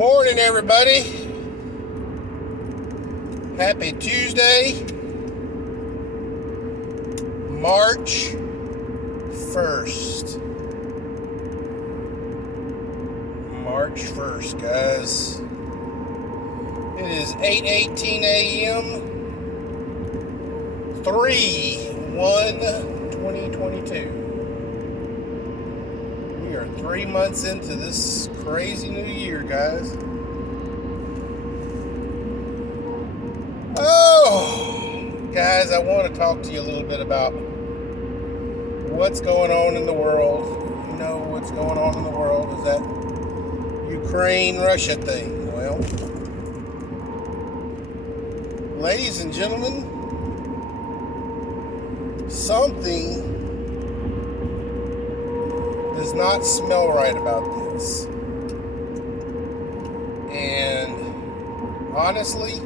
Morning, everybody. Happy Tuesday, March 1st. March 1st, guys. It is 8:18 a.m. 3/1/2022. We are 3 months into this crazy new year, guys. Oh, guys, I want to talk to you a little bit about what's going on in the world. You know what's going on in the world is that Ukraine-Russia thing. Well, ladies and gentlemen, something does not smell right about this. And honestly,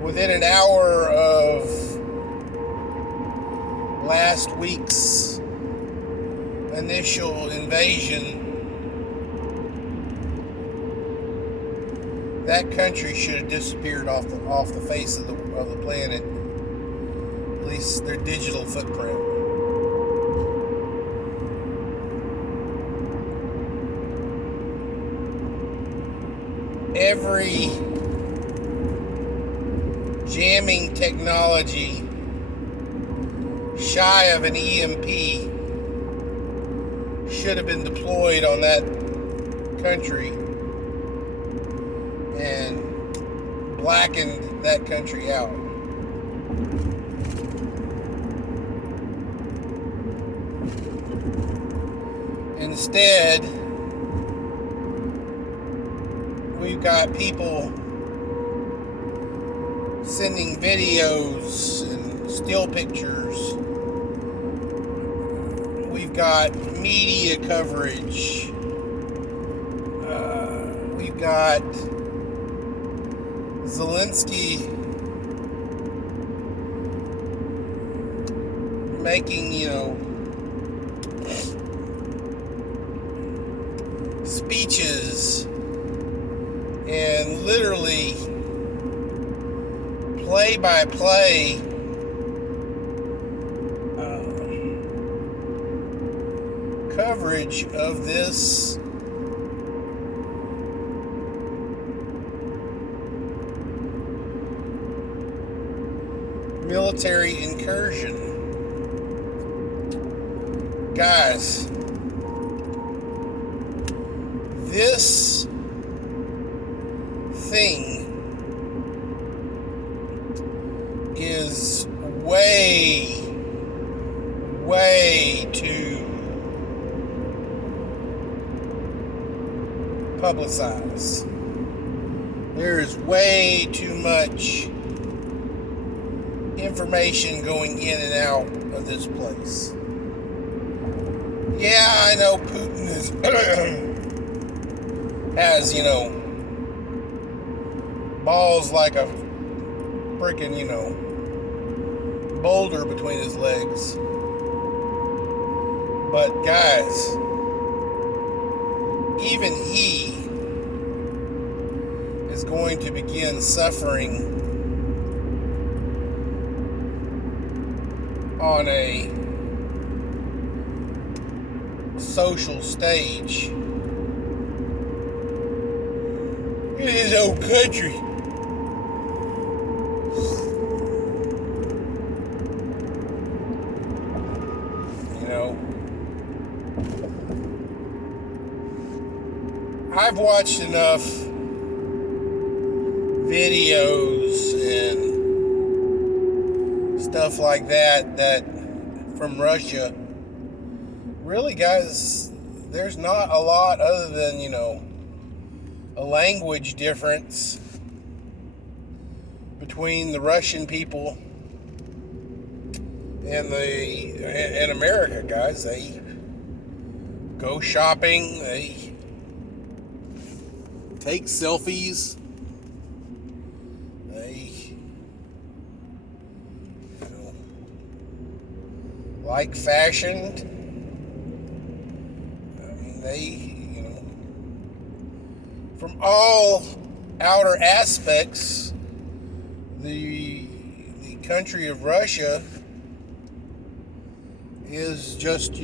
within an hour of last week's initial invasion, that country should have disappeared off the face of the planet, at least their digital footprint. Every jamming technology shy of an EMP should have been deployed on that country and blackened that country out. Instead, we've got people sending videos and still pictures. We've got media coverage. We've got Zelensky making, speeches and literally play-by-play coverage of this military incursion. Guys, this thing is way too publicized. There is way too much information going in and out of this place. Yeah, I know Putin has, balls like a freaking, boulder between his legs. But guys, even he is going to begin suffering on a social stage in his own country. I've watched enough videos and stuff like that from Russia. Really, guys, there's not a lot other than, a language difference between the Russian people and America, guys. They go shopping, they take selfies, they like fashion. I mean, they from all outer aspects, the country of Russia is just,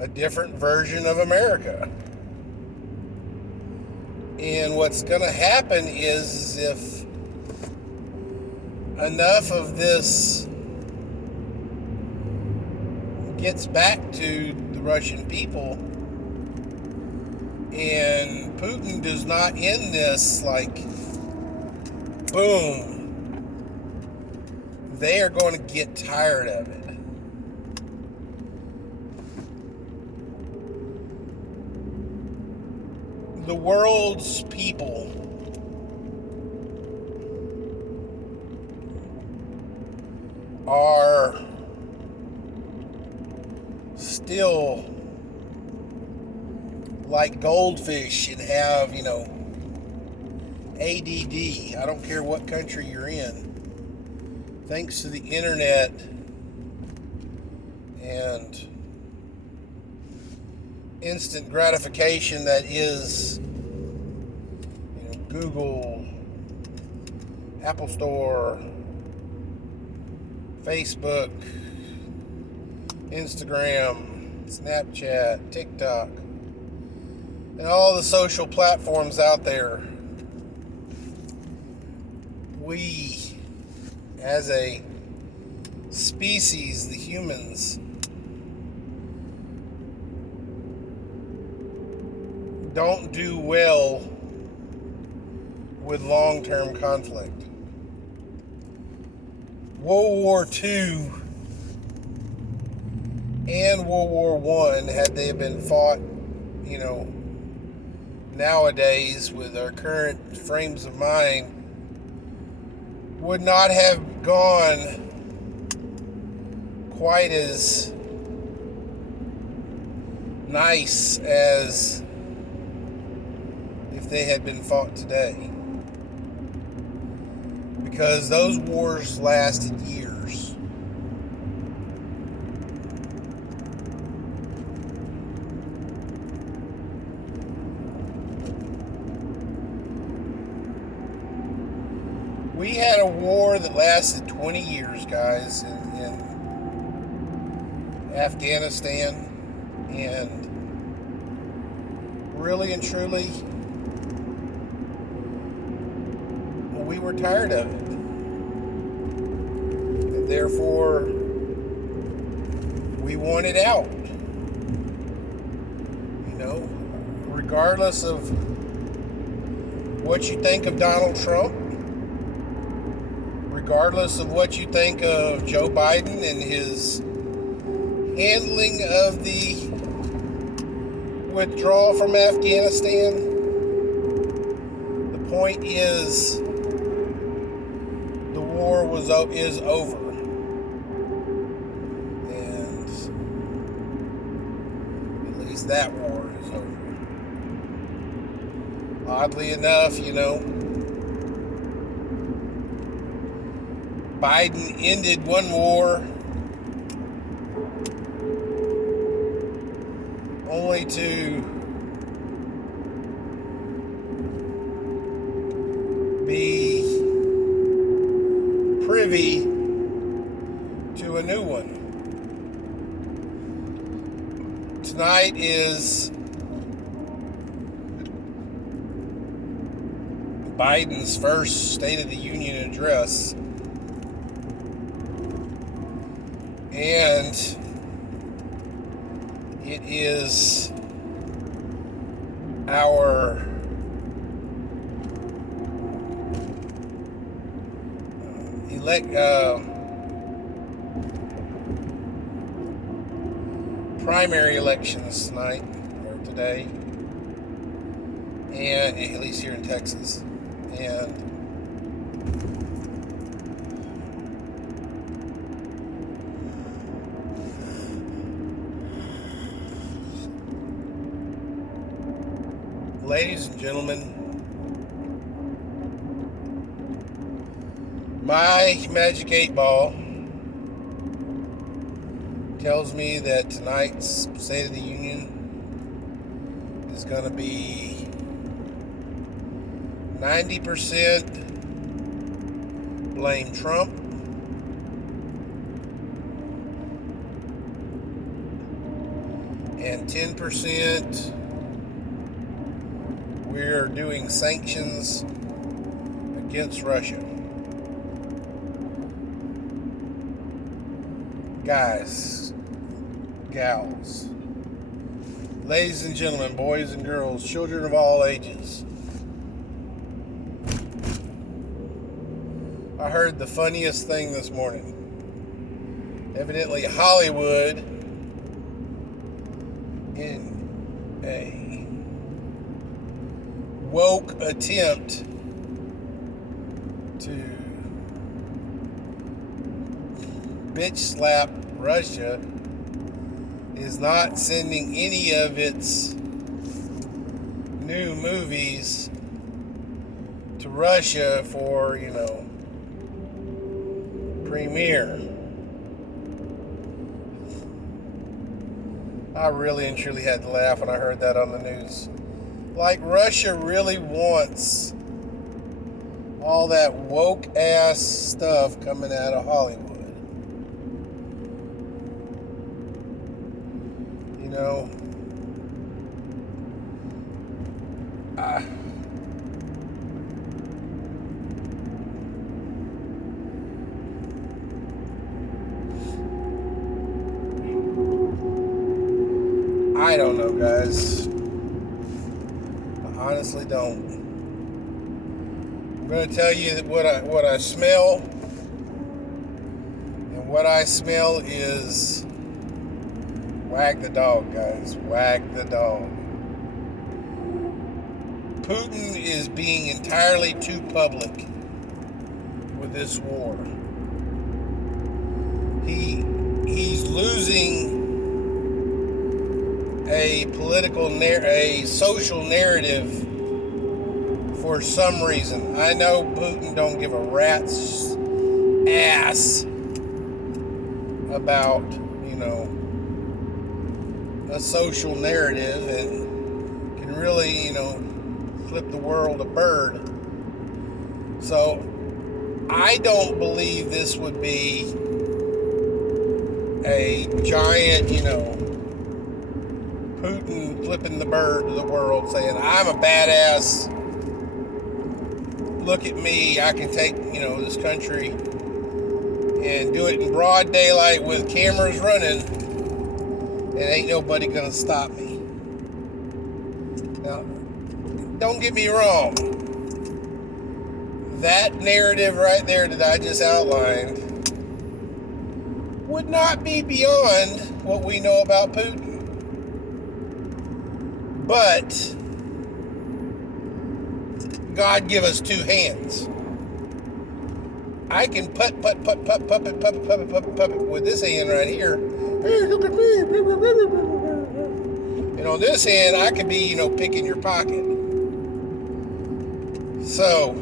a different version of America. And what's going to happen is if enough of this gets back to the Russian people and Putin does not end this like boom, they are going to get tired of it. The world's people are still like goldfish and have, ADD. I don't care what country you're in. Thanks to the internet and instant gratification that is Google, Apple Store, Facebook, Instagram, Snapchat, TikTok, and all the social platforms out there. We, as a species, the humans, don't do well with long-term conflict. World War II and World War I, had they been fought, nowadays with our current frames of mind, would not have gone quite as nice as if they had been fought today. Because those wars lasted years. We had a war that lasted 20 years, guys, in Afghanistan, and really and truly, we were tired of it. And therefore, we wanted out. Regardless of what you think of Donald Trump, regardless of what you think of Joe Biden and his handling of the withdrawal from Afghanistan, the point is the war is over. And at least that war is over. Oddly enough, Biden ended one war only to be privy to a new one. Tonight is Biden's first State of the Union address. And it is our primary elections tonight, or today, and at least here in Texas. And ladies and gentlemen, my magic 8 ball tells me that tonight's State of the Union is going to be 90% blame Trump, and 10% we're doing sanctions against Russia. Guys, gals, ladies and gentlemen, boys and girls, children of all ages, I heard the funniest thing this morning. Evidently, Hollywood, in a woke attempt to bitch slap Russia, is not sending any of its new movies to Russia for, premiere. I really and truly had to laugh when I heard that on the news. Like, Russia really wants all that woke ass stuff coming out of Hollywood. I don't know, guys. I honestly don't. I'm going to tell you that what I smell, and what I smell is wag the dog, guys. Wag the dog. Putin is being entirely too public with this war. He's losing a social narrative for some reason. I know Putin don't give a rat's ass about, a social narrative, and can really, flip the world a bird. So I don't believe this would be a giant, Putin flipping the bird to the world, saying, I'm a badass. Look at me. I can take, this country and do it in broad daylight with cameras running, and ain't nobody going to stop me. Now, don't get me wrong. That narrative right there that I just outlined would not be beyond what we know about Putin. But God give us two hands. I can putt with this hand right here. Hey, look at me. And on this hand, I could be, picking your pocket. So,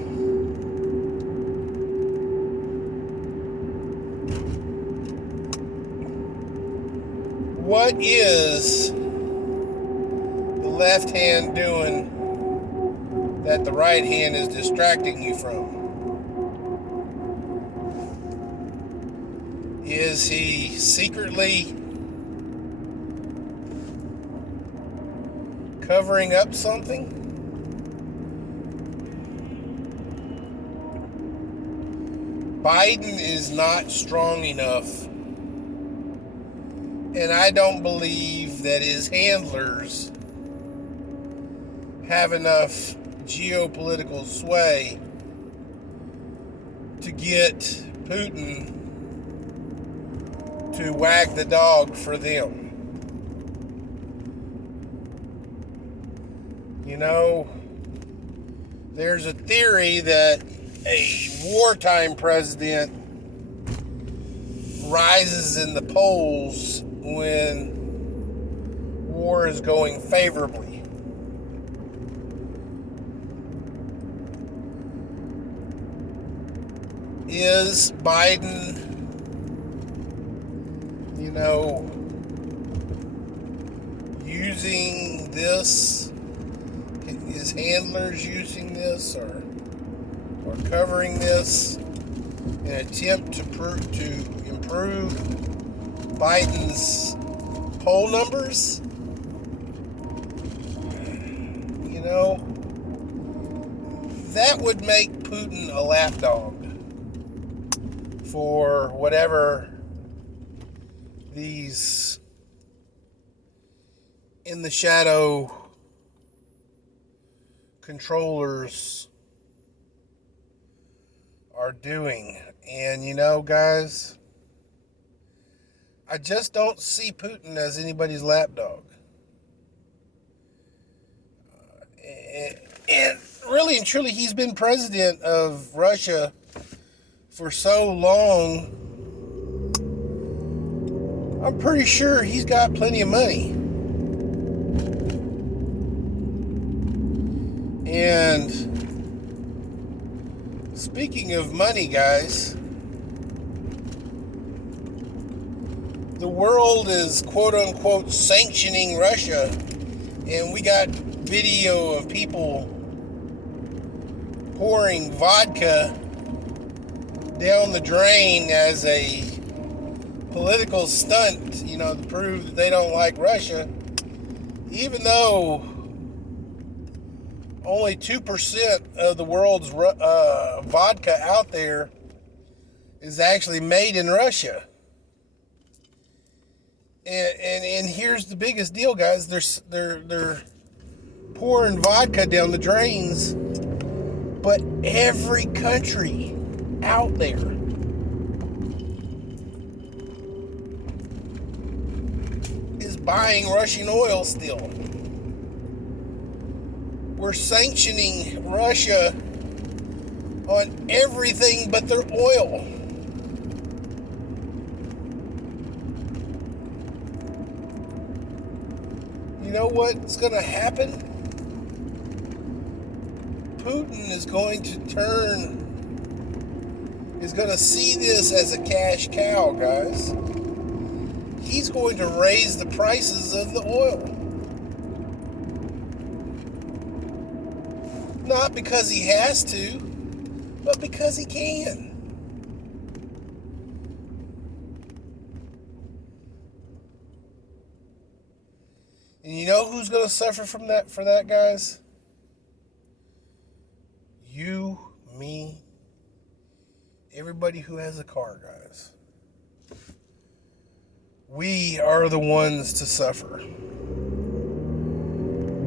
what is the left hand doing that the right hand is distracting you from? Is he secretly covering up something? Biden is not strong enough, and I don't believe that his handlers have enough geopolitical sway to get Putin to wag the dog for them. There's a theory that a wartime president rises in the polls when war is going favorably. Is Biden, using this his handlers using this or covering this in an attempt to improve Biden's poll numbers? You know, that would make Putin a lapdog for whatever these in the shadow controllers are doing. And you know, guys, I just don't see Putin as anybody's lapdog. And really and truly, he's been president of Russia for so long. I'm pretty sure he's got plenty of money. And speaking of money, guys, the world is quote-unquote sanctioning Russia, and we got video of people pouring vodka down the drain as a political stunt, you know, to prove that they don't like Russia, even though only 2% of the world's vodka out there is actually made in Russia. And here's the biggest deal, guys. They're pouring vodka down the drains, but every country out there is buying Russian oil still. We're sanctioning Russia on everything but their oil. You know what's going to happen? Putin is going to see this as a cash cow, guys. He's going to raise the prices of the oil. Not because he has to, but because he can. And you know who's going to suffer from that, for that, guys? You, me, everybody who has a car, guys. We are the ones to suffer.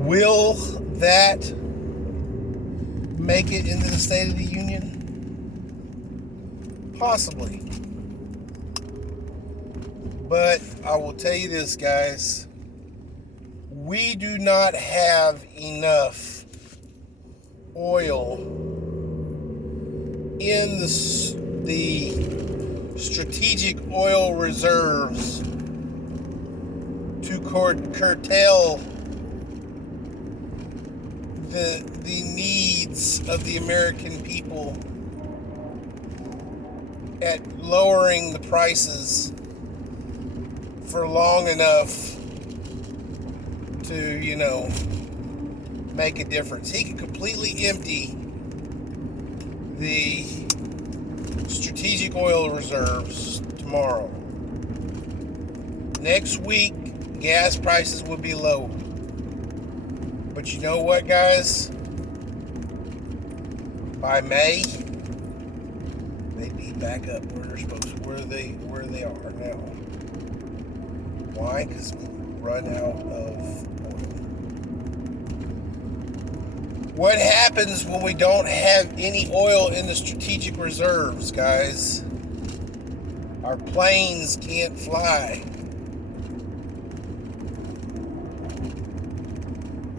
Will that make it into the State of the Union? Possibly. But I will tell you this, guys. We do not have enough oil in the strategic oil reserves to curtail the needs of the American people at lowering the prices for long enough to, you know, make a difference. He could completely empty the strategic oil reserves tomorrow. Next week, gas prices will be low. But you know what, guys? By May, they'd be back up where they are now. Why? Because we run out of oil. What happens when we don't have any oil in the strategic reserves, guys? Our planes can't fly.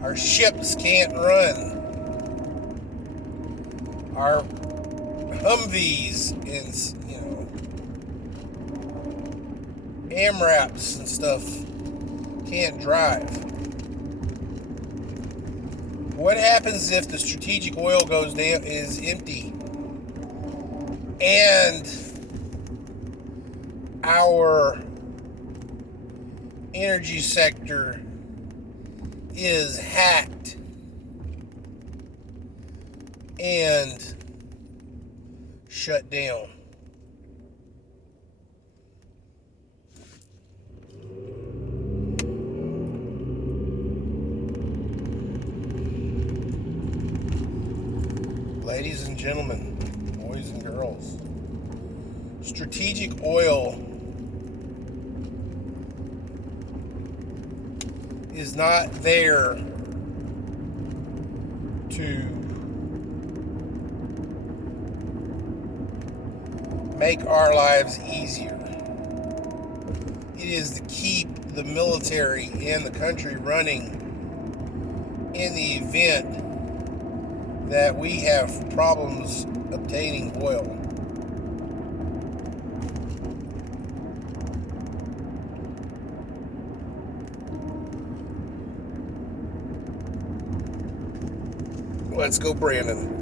Our ships can't run. Our Humvees and, you know, AMRAPs and stuff can't drive. What happens if the strategic oil goes down, is empty, and our energy sector is hacked and shut down. Ladies and gentlemen, boys and girls, Strategic Oil is not there to make our lives easier. It is to keep the military and the country running in the event that we have problems obtaining oil. Let's go, Brandon.